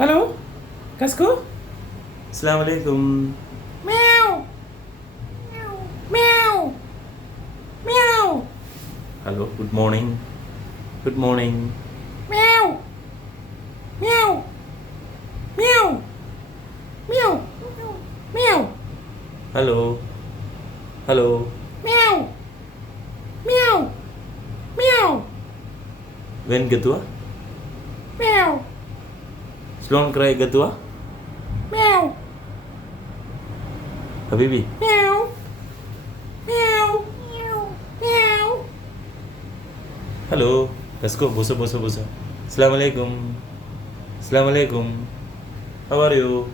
Hello കസ്കോ. അസ്സലാമു അലൈക്കും. മ്യാവ് മ്യാവ് മ്യാവ്. Hello, good morning. Good morning. മ്യാവ് മ്യാവ് മ്യാവ് മ്യാവ് മ്യാവ്. Hello hello. മ്യാവ് മ്യാവ് മ്യാവ് വെൻ ഗദ്വ? മ്യാവ് സ്ലോൺ ക്രൈ ഗദ്വ? മ്യാവ് ഹബീബി. മ്യാവ് മ്യാവ് മ്യാവ്. ഹലോ കസ്കോ. ബോസോ ബോസോ ബോസോ. അസ്സലാമു അലൈക്കും. അസ്സലാമു അലൈക്കും. How are U?